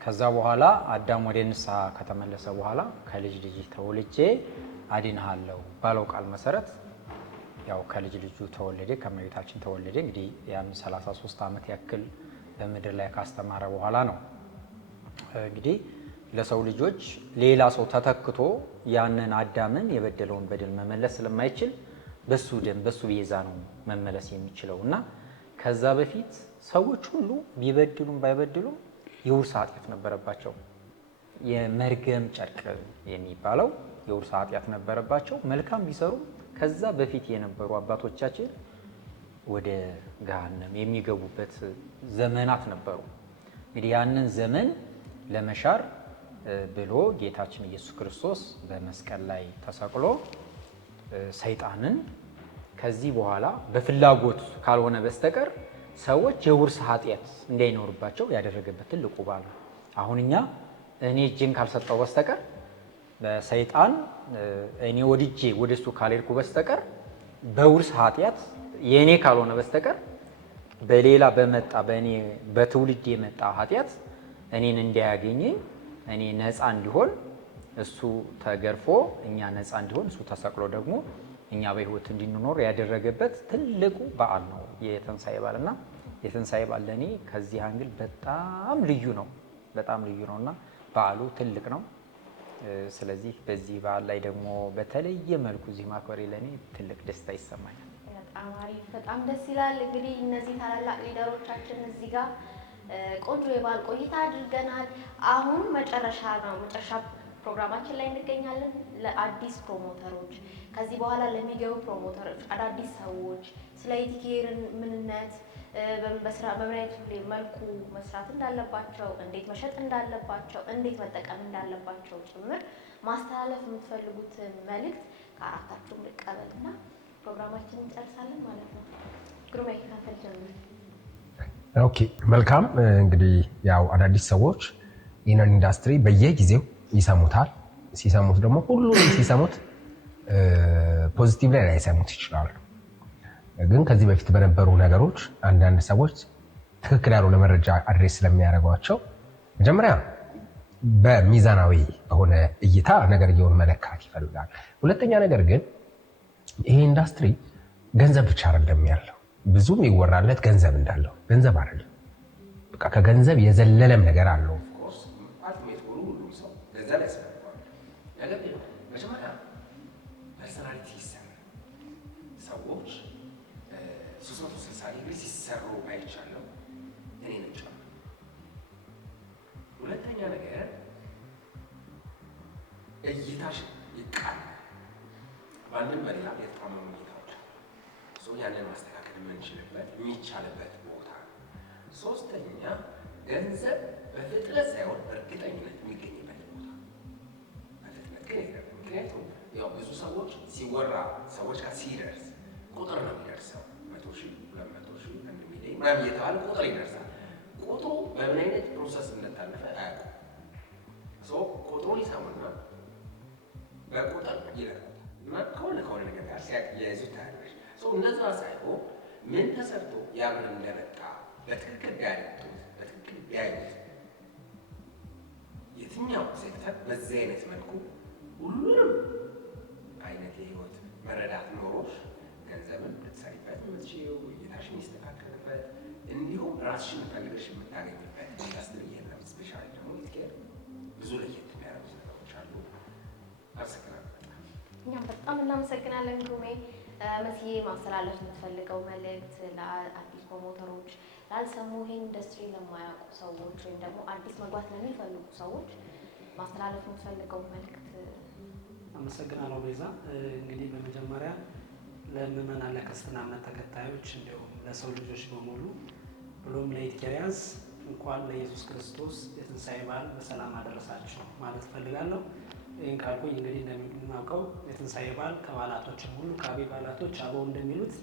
ከዛ በኋላ አዳም ወደ ንስሐ ከተመለሰ በኋላ ከልጅ ልጅ ተወልጄ አድንሃለሁ ባለው ቃል መሰረት ያው ከልጅ ልጁ ተወለደ፣ ከእመቤታችን ተወለደ። እንግዲህ ያን 33 ዓመት ያክል በምድር ላይ ካስተማረ በኋላ ነው እንግዲህ ለሰው ልጆች ሌላ ሰው ተተክቶ ያንን አዳምን የበደለውን በደል መመለስ ስለማይችል በሱ ደም በሱ ቤዛ ነው መመለስ የሚችለው እና ከዛ በፊት ሰዎች ሁሉ ቢበድሉም ባይበድሉም የውርስ ኃጢአት ነበረባቸው። የመርገም ጨርቅ የሚባለው የውርስ ኃጢአት ነበረባቸው። መልካም ቢሰሩም ከዛ በፊት የነበሩ አባቶቻችን ወደ ገሃነም የሚገቡበት ዘመናት ነበሩ። እንግዲህ ያንን ዘመን ለመሻር ብሎ ጌታችን ኢየሱስ ክርስቶስ በመስቀል ላይ ተሰቅሎ ሰይጣንን ከዚህ በኋላ በፍላጎት ካልሆነ በስተቀር ሰዎች የውርስ ኃጢአት እንዳይኖርባቸው ያደረገበት ትልቁ በዓል ነው። አሁን እኛ እኔ እጄን ካልሰጠው በስተቀር በሰይጣን እኔ ወድጄ ወደሱ ካልሄድኩ በስተቀር በውርስ ኃጢአት የኔ ካልሆነ በስተቀር በሌላ በመጣ በእኔ በትውልድ የመጣ ኃጢአት እኔን እንዳያገኘኝ እኔ ነፃ እንዲሆን እሱ ተገርፎ እኛ ነፃ እንዲሆን እሱ ተሰቅሎ ደግሞ እኛ በህይወት እንድንኖር ያደረገበት ትልቁ በዓል ነው የትንሳኤ በዓልና የትንሳኤ በዓል ለእኔ ከዚህ አንግል በጣም ልዩ ነው። በጣም ልዩ ነውና በዓሉ ትልቅ ነው። ስለዚህ በዚህ በዓል ላይ ደግሞ በተለየ መልኩ እዚህ ማክበሬ ለእኔ ትልቅ ደስታ ይሰማኛል። በጣም አሪፍ፣ በጣም ደስ ይላል። እንግዲህ እነዚህ ታላላቅ ሊደሮቻችን እዚህ ጋር ቆንጆ የበዓል ቆይታ አድርገናል። አሁን መጨረሻ ፕሮግራማችን ላይ እንገኛለን። ለአዲስ ፕሮሞተሮች ከዚህ በኋላ ለሚገቡ ፕሮሞተሮች አዳዲስ ሰዎች ስለ ኢቲኬርን ምንነት በምን አይነት መልኩ መስራት እንዳለባቸው፣ እንዴት መሸጥ እንዳለባቸው፣ እንዴት መጠቀም እንዳለባቸው ጭምር ማስተላለፍ የምትፈልጉትን መልእክት ከአራታችሁም ልቀበልና ፕሮግራማችንን እንጨርሳለን ማለት ነው። ግሩም ያከታተል ጀምር። ኦኬ መልካም። እንግዲህ ያው አዳዲስ ሰዎች ይህንን ኢንዱስትሪ በየጊዜው ይሰሙታል። ሲሰሙት ደግሞ ሁሉንም ሲሰሙት ፖዚቲቭ ላይ ላይሰሙት ይችላሉ። ግን ከዚህ በፊት በነበሩ ነገሮች አንዳንድ ሰዎች ትክክል ያልሆነ መረጃ አድሬስ ስለሚያደርጓቸው መጀመሪያ በሚዛናዊ በሆነ እይታ ነገርየውን መለካት ይፈልጋል። ሁለተኛ ነገር ግን ይሄ ኢንዱስትሪ ገንዘብ ብቻ አይደለም ያለው፣ ብዙም ይወራለት ገንዘብ እንዳለው ገንዘብ አይደለም። በቃ ከገንዘብ የዘለለም ነገር አለው። ሁለተኛ ነገር እይታሽ ይቃል ማንም በሌላ የተጣመሙ እይታዎች ሰው ያንን ማስተካከል የምንችልበት የሚቻልበት ቦታ። ሶስተኛ ገንዘብ በፍጥነት ሳይሆን በእርግጠኝነት የሚገኝበት ቦታ። በፍጥነት ግን አይደለም። ምክንያቱም ያው ብዙ ሰዎች ሲወራ ሰዎች ጋር ሲደርስ ቁጥር ነው የሚደርሰው። 100,000 200,000 1 ሚሊዮን ምናምን እየተባለ ቁጥር ይደርሳል። ቁጥሩ በምን አይነት ፕሮሰስ እንደታለፈ አያውቁም። ቁጥሩን ይሰሙና በቁጥር ይለቁታል እና ከሆነ ነገር ጋር ሲያያይዙ ታያለሽ። እንደዛ ሳይሆን ምን ተሰርቶ ያምን እንደመጣ በትክክል ቢያዩት በትክክል ቢያዩት የትኛው ሴክተር በዚህ አይነት መልኩ ሁሉንም አይነት የህይወት መረዳት ኖሮሽ ገንዘብን ልትሰሪበት የምትችይው እይታሽን የሚስተካከልበት እንዲሁም ራስሽን ፈልገሽ የምታገኝበት ኢንዱስትሪ የለም። ስፔሻሊ ደግሞ ኢቲኬር ብዙ ለየት የሚያደርጉ ነገሮች አሉ። አመሰግናለሁ። እኛም በጣም እናመሰግናለን ግሩሜ። መስዬ ማስተላለፍ የምትፈልገው መልእክት ለአዲስ ፕሮሞተሮች ላልሰሙ ይሄን ኢንዱስትሪ ለማያውቁ ሰዎች ወይም ደግሞ አዲስ መግባት ለሚፈልጉ ሰዎች ማስተላለፍ የምትፈልገው መልዕክት? አመሰግናለሁ ቤዛ። እንግዲህ በመጀመሪያ ለምዕመናን ለክርስትና እምነት ተከታዮች እንዲሁም ለሰው ልጆች በሙሉ ብሎም ለኢቲኬሪያንስ እንኳን ለኢየሱስ ክርስቶስ የትንሣኤ በዓል በሰላም አደረሳችሁ ማለት እፈልጋለሁ። ይህን ካልኩኝ እንግዲህ እንደምናውቀው የትንሣኤ በዓል ከበዓላቶችም ሁሉ ከአብይ በዓላቶች አበው እንደሚሉት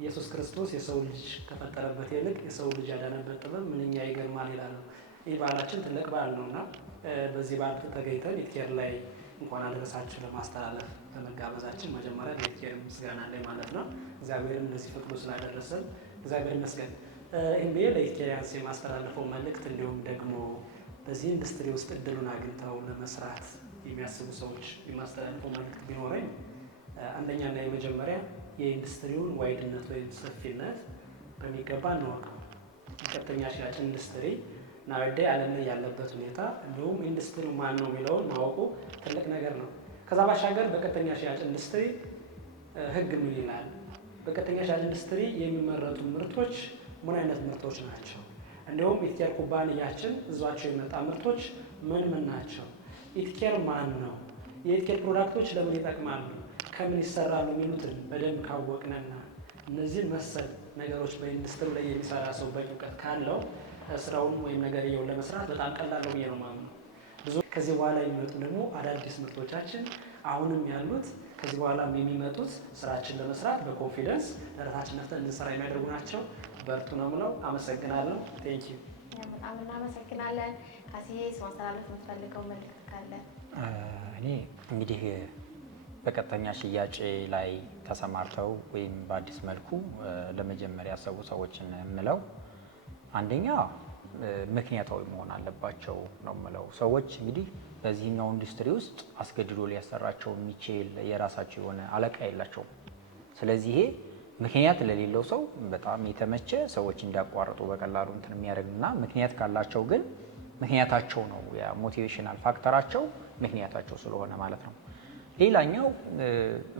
ኢየሱስ ክርስቶስ የሰው ልጅ ከፈጠረበት ይልቅ የሰው ልጅ ያዳነበት ጥበብ ምንኛ ይገርማል ይላሉ። ይህ በዓላችን ትልቅ በዓል ነውና በዚህ በዓል ተገኝተን ኢቲኬር ላይ እንኳን አደረሳችሁ ለማስተላለፍ በመጋበዛችን መጀመሪያ ለኢቲኬር ምስጋና ላይ ማለት ነው። እግዚአብሔርም እንደዚህ ፈቅዶ ስላደረሰን እግዚአብሔር ይመስገን። ይህም ብዬ ለኢቲኬሪያንስ የማስተላለፈው መልእክት እንዲሁም ደግሞ በዚህ ኢንዱስትሪ ውስጥ እድሉን አግኝተው ለመስራት የሚያስቡ ሰዎች የማስተላለፈው መልእክት ቢኖረኝ አንደኛና የመጀመሪያ የኢንዱስትሪውን ዋይድነት ወይም ሰፊነት በሚገባ እንወቀው። የቀጥተኛ ሽያጭ ኢንዱስትሪ ናወዴ ዓለም ላይ ያለበት ሁኔታ እንዲሁም ኢንዱስትሪው ማን ነው የሚለውን ማወቁ ትልቅ ነገር ነው። ከዛ ባሻገር በቀጥተኛ ሽያጭ ኢንዱስትሪ ሕግ ምን ይላል? በቀጥተኛ ሽያጭ ኢንዱስትሪ የሚመረቱ ምርቶች ምን አይነት ምርቶች ናቸው? እንዲሁም ኢቲኬር ኩባንያችን እዟቸው የመጣ ምርቶች ምን ምን ናቸው? ኢቲኬር ማን ነው? የኢቲኬር ፕሮዳክቶች ለምን ይጠቅማሉ? ከምን ይሰራሉ? የሚሉትን በደንብ ካወቅንና እነዚህ መሰል ነገሮች በኢንዱስትሪ ላይ የሚሰራ ሰው በቂ እውቀት ካለው ስራውን ወይም ነገርየውን ለመስራት በጣም ቀላል ነው ብዬ ነው የማምነው። ብዙ ከዚህ በኋላ የሚመጡ ደግሞ አዳዲስ ምርቶቻችን አሁንም ያሉት ከዚህ በኋላ የሚመጡት ስራችን ለመስራት በኮንፊደንስ ለራሳችን ነፍተን እንድንሰራ የሚያደርጉ ናቸው። በርቱ ነው የምለው። አመሰግናለሁ። ቴንክ ዩ። በጣም እናመሰግናለን። ካስዬ ማስተላለፍ የምትፈልገው መልዕክት ካለ? እኔ እንግዲህ በቀጥተኛ ሽያጭ ላይ ተሰማርተው ወይም በአዲስ መልኩ ለመጀመሪያ ያሰቡ ሰዎችን የምለው አንደኛ ምክንያታዊ መሆን አለባቸው ነው የምለው። ሰዎች እንግዲህ በዚህኛው ኢንዱስትሪ ውስጥ አስገድዶ ሊያሰራቸው የሚችል የራሳቸው የሆነ አለቃ የላቸውም። ስለዚህ ይሄ ምክንያት ለሌለው ሰው በጣም የተመቸ ሰዎች እንዲያቋርጡ በቀላሉ እንትን የሚያደርግና ምክንያት ካላቸው ግን ምክንያታቸው ነው ያ ሞቲቬሽናል ፋክተራቸው ምክንያታቸው ስለሆነ ማለት ነው። ሌላኛው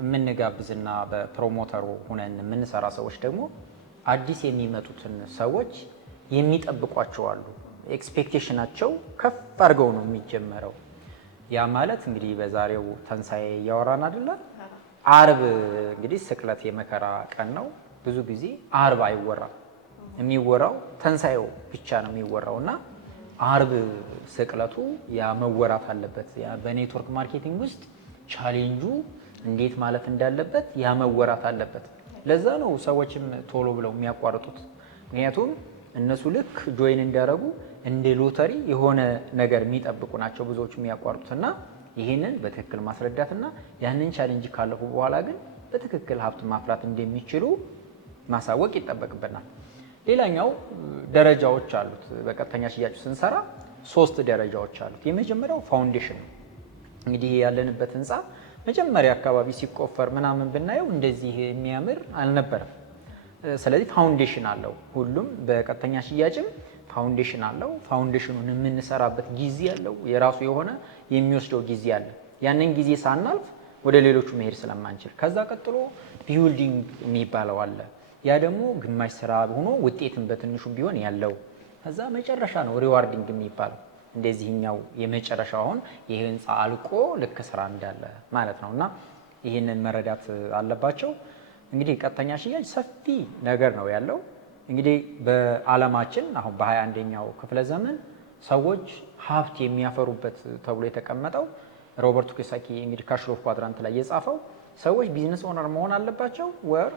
የምንጋብዝና በፕሮሞተሩ ሆነን የምንሰራ ሰዎች ደግሞ አዲስ የሚመጡትን ሰዎች የሚጠብቋቸው አሉ። ኤክስፔክቴሽናቸው ከፍ አድርገው ነው የሚጀመረው። ያ ማለት እንግዲህ በዛሬው ትንሣኤ እያወራን አይደለ? አርብ እንግዲህ ስቅለት የመከራ ቀን ነው። ብዙ ጊዜ አርብ አይወራም። የሚወራው ትንሣኤው ብቻ ነው የሚወራው እና አርብ ስቅለቱ ያ መወራት አለበት። ያ በኔትወርክ ማርኬቲንግ ውስጥ ቻሌንጁ እንዴት ማለፍ እንዳለበት ያ መወራት አለበት። ለዛ ነው ሰዎችም ቶሎ ብለው የሚያቋርጡት። ምክንያቱም እነሱ ልክ ጆይን እንዲያደርጉ እንደ ሎተሪ የሆነ ነገር የሚጠብቁ ናቸው ብዙዎቹ የሚያቋርጡትና ይህንን በትክክል ማስረዳትና ያንን ቻሌንጅ ካለፉ በኋላ ግን በትክክል ሀብት ማፍራት እንደሚችሉ ማሳወቅ ይጠበቅብናል። ሌላኛው ደረጃዎች አሉት። በቀጥተኛ ሽያጭ ስንሰራ 3 ደረጃዎች አሉት። የመጀመሪያው ፋውንዴሽን ነው። እንግዲህ ያለንበት ህንፃ መጀመሪያ አካባቢ ሲቆፈር ምናምን ብናየው እንደዚህ የሚያምር አልነበረም። ስለዚህ ፋውንዴሽን አለው። ሁሉም በቀጥተኛ ሽያጭም ፋውንዴሽን አለው። ፋውንዴሽኑን የምንሰራበት ጊዜ አለው። የራሱ የሆነ የሚወስደው ጊዜ አለ። ያንን ጊዜ ሳናልፍ ወደ ሌሎቹ መሄድ ስለማንችል ከዛ ቀጥሎ ቢውልዲንግ የሚባለው አለ። ያ ደግሞ ግማሽ ስራ ሆኖ ውጤትን በትንሹ ቢሆን ያለው። ከዛ መጨረሻ ነው ሪዋርዲንግ የሚባለው። እንደዚህኛው የመጨረሻው አሁን ይሄ ህንፃ አልቆ ልክ ስራ እንዳለ ማለት ነውና ይህንን መረዳት አለባቸው። እንግዲህ ቀጥተኛ ሽያጭ ሰፊ ነገር ነው ያለው። እንግዲህ በዓለማችን አሁን በ21ኛው ክፍለ ዘመን ሰዎች ሀብት የሚያፈሩበት ተብሎ የተቀመጠው ሮበርት ኪዮሳኪ እንግዲህ ካሽ ፍሎ ኳድራንት ላይ የጻፈው ሰዎች ቢዝነስ ኦነር መሆን አለባቸው ወር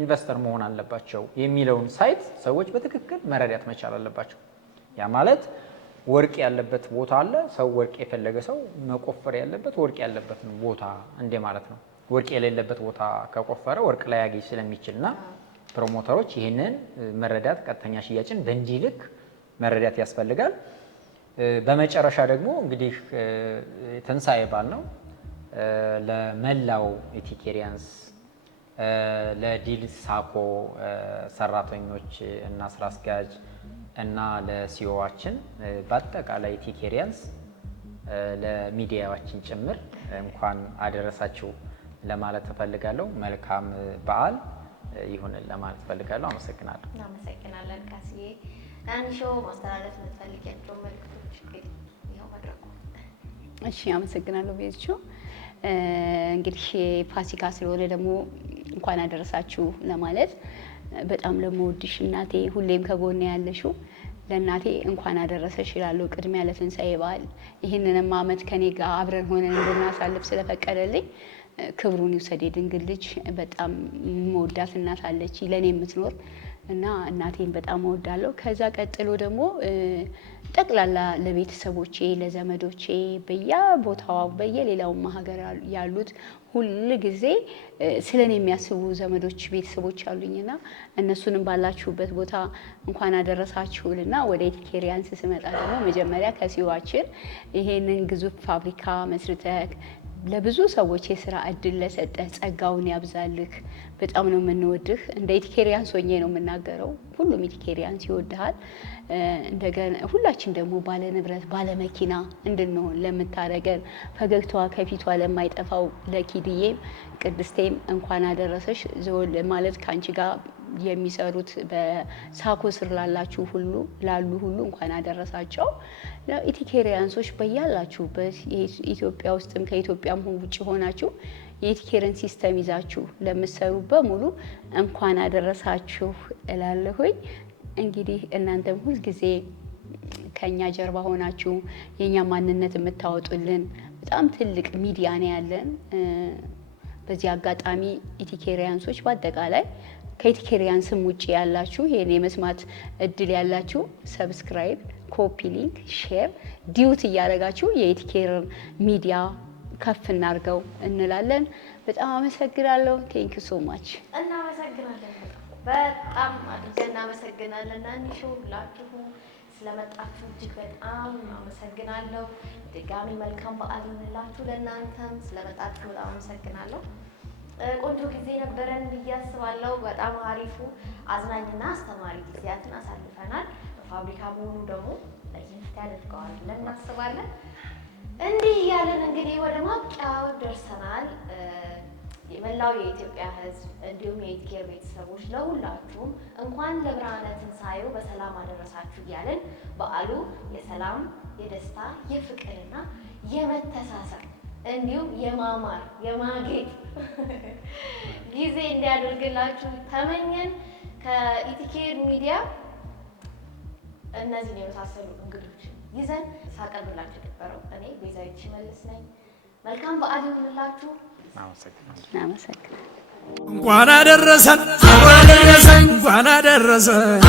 ኢንቨስተር መሆን አለባቸው የሚለውን ሳይት ሰዎች በትክክል መረዳት መቻል አለባቸው። ያ ማለት ወርቅ ያለበት ቦታ አለ። ሰው ወርቅ የፈለገ ሰው መቆፈር ያለበት ወርቅ ያለበትን ቦታ እንደ ማለት ነው። ወርቅ የሌለበት ቦታ ከቆፈረ ወርቅ ላይ ያገኝ ስለሚችልና ፕሮሞተሮች ይህንን መረዳት ቀጥተኛ ሽያጭን በእንዲህ ልክ መረዳት ያስፈልጋል። በመጨረሻ ደግሞ እንግዲህ ትንሣኤ በዓል ነው። ለመላው ኢቲኬሪያንስ ለዲል ሳኮ ሰራተኞች እና ስራ አስኪያጅ እና ለሲኦዋችን በአጠቃላይ ኢቲኬሪያንስ ለሚዲያዋችን ጭምር እንኳን አደረሳችሁ ለማለት እፈልጋለሁ። መልካም በዓል። ይሁን ለማለት ፈልጋለሁ። አመሰግናለሁ። እናመሰግናለን ካስዬ። ናንሾ ማስተላለፍ የምትፈልጊያቸው መልዕክቶች ይኸው መድረኩ። እሺ አመሰግናለሁ ቤዝቹ። እንግዲህ ፋሲካ ስለሆነ ደግሞ እንኳን አደረሳችሁ ለማለት በጣም ለምወድሽ እናቴ ሁሌም ከጎኔ ያለሽው ለእናቴ እንኳን አደረሰሽ እላለሁ። ቅድሚያ ለትንሳኤ በዓል ይህንንም ዓመት ከኔ ጋር አብረን ሆነን እንድናሳልፍ ስለፈቀደልኝ ክብሩን ይውሰድ የድንግል ልጅ። በጣም መወዳት እናት አለች ለኔ የምትኖር እና እናቴን በጣም እወዳለሁ። ከዛ ቀጥሎ ደግሞ ጠቅላላ ለቤተሰቦቼ ለዘመዶቼ በየቦታው በየሌላው ሀገር ያሉት ሁሉ ጊዜ ስለኔ የሚያስቡ ዘመዶች ቤተሰቦች አሉኝና እነሱንም ባላችሁበት ቦታ እንኳን አደረሳችሁልና ወደ ኢቲኬሪያንስ ስመጣ ደግሞ መጀመሪያ ከሲዋችን ይሄንን ግዙፍ ፋብሪካ መስርተህ ለብዙ ሰዎች የሥራ እድል ለሰጠህ ጸጋውን ያብዛልህ። በጣም ነው የምንወድህ። እንደ ኢቲኬሪያንስ ሆኜ ነው የምናገረው። ሁሉም ኢቲኬሪያንስ ይወድሃል። እንደገና ሁላችን ደግሞ ባለ ንብረት ባለ መኪና እንድንሆን ለምታረገን ፈገግታዋ ከፊቷ ለማይጠፋው ለኪድዬም ቅድስቴም እንኳን አደረሰሽ ዘወል ማለት ካንቺ ጋር የሚሰሩት በሳኮ ስር ላላችሁ ሁሉ ላሉ ሁሉ እንኳን አደረሳቸው። ለኢቲኬሪያንሶች በያላችሁበት ኢትዮጵያ ውስጥም ከኢትዮጵያም ውጭ ሆናችሁ የኢቲኬርን ሲስተም ይዛችሁ ለምትሰሩ በሙሉ እንኳን አደረሳችሁ እላለሁኝ። እንግዲህ እናንተም ሁል ጊዜ ከኛ ጀርባ ሆናችሁ የኛ ማንነት የምታወጡልን በጣም ትልቅ ሚዲያ ነው ያለን። በዚህ አጋጣሚ ኢቲኬሪያንሶች በአጠቃላይ ከኢቲኬሪያንስም ውጪ ያላችሁ ይሄን የመስማት እድል ያላችሁ ሰብስክራይብ፣ ኮፒ ሊንክ፣ ሼር፣ ዲዩት እያደረጋችሁ የኢቲኬርን ሚዲያ ከፍ እናርገው እንላለን። በጣም አመሰግናለሁ። ቴንክ ዩ ሶ ማች። እናመሰግናለን። በጣም አድርገን እናመሰግናለን። ናንሾ ሁላችሁም ስለመጣችሁ እጅግ በጣም አመሰግናለሁ። ድጋሚ መልካም በዓል ይሁንላችሁ። ለእናንተም ስለመጣችሁ በጣም አመሰግናለሁ። ቆንጆ ጊዜ ነበረን ብዬ አስባለሁ። በጣም አሪፉ አዝናኝና አስተማሪ ጊዜያትን አሳልፈናል። በፋብሪካ መሆኑ ደግሞ ለየት ያደርገዋል ብለን እናስባለን። እንዲህ እያለን እንግዲህ ወደ ማብቂያው ደርሰናል። የመላው የኢትዮጵያ ሕዝብ እንዲሁም የኢቲኬር ቤተሰቦች ለሁላችሁም እንኳን ለብርሃነ ትንሣኤው በሰላም አደረሳችሁ እያለን በዓሉ የሰላም የደስታ የፍቅርና የመተሳሰብ እንዲሁም የማማር የማጌጥ ጊዜ እንዲያደርግላችሁ ተመኘን። ከኢቲኬር ሚዲያ እነዚህን የመሳሰሉ እንግዶች ይዘን ሳቀርብላችሁ የነበረው እኔ ቤዛዊት ሽመልስ ነኝ። መልካም በዓል ይሁንላችሁ። እናመሰግናለን። እንኳን አደረሰን እንኳን አደረሰን እንኳን አደረሰን።